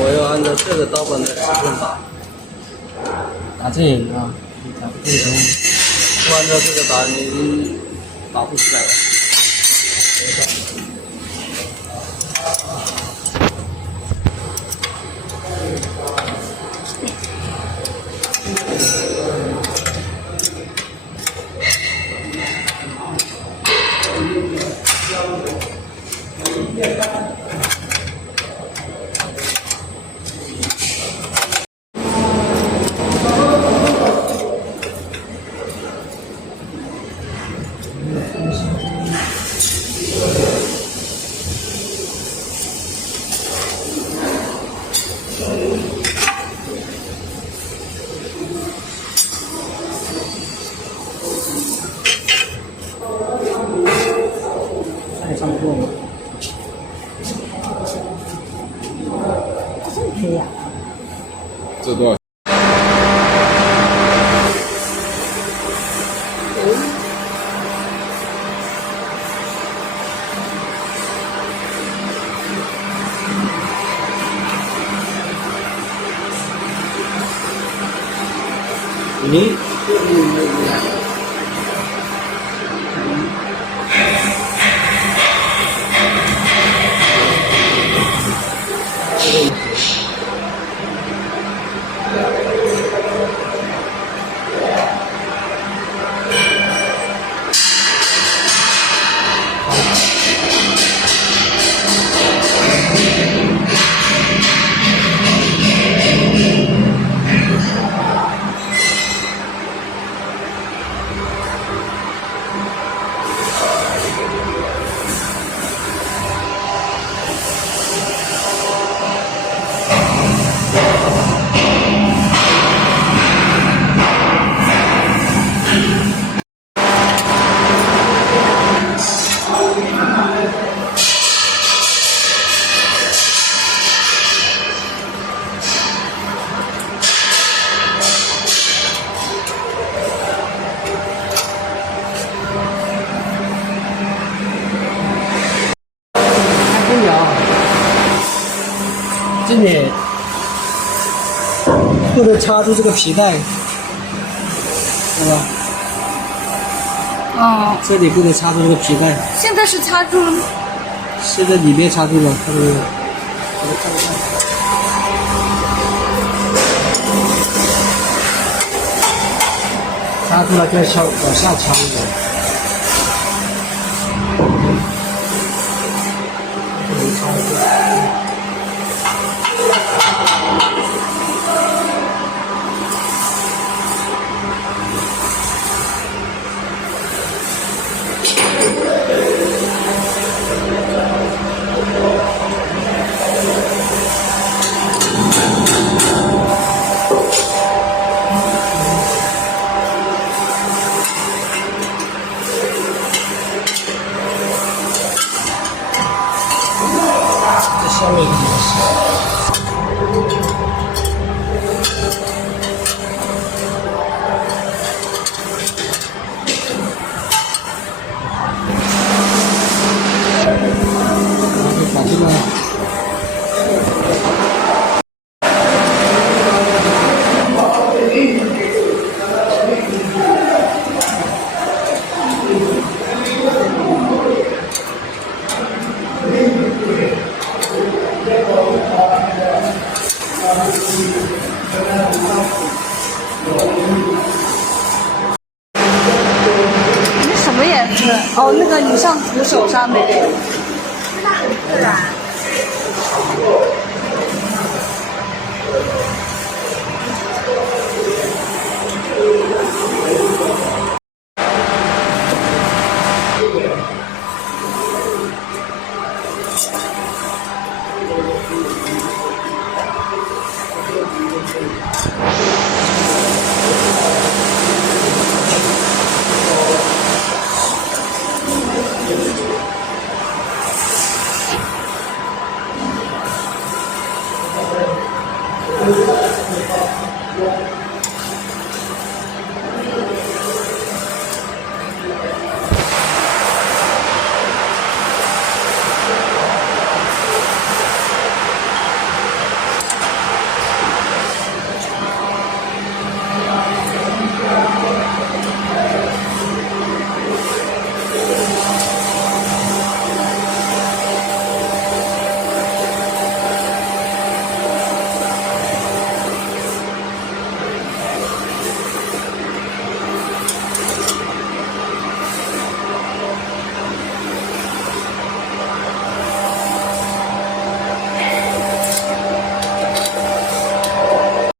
我要按照这个刀板的尺寸打。打这个啊，打不对头。不按照这个打，你打不出来了。那也差不多了。这么便宜啊？这多少？你开空调，这里不能插住这个皮带，对吧？哦，这里不能插住这个皮带，现在是插住了吗？现在里面插住了，看到没有？插住了，再敲往下敲一点。这下面一个模式。把这个你什么颜色？哦，那个你上涂手上那个。是啊。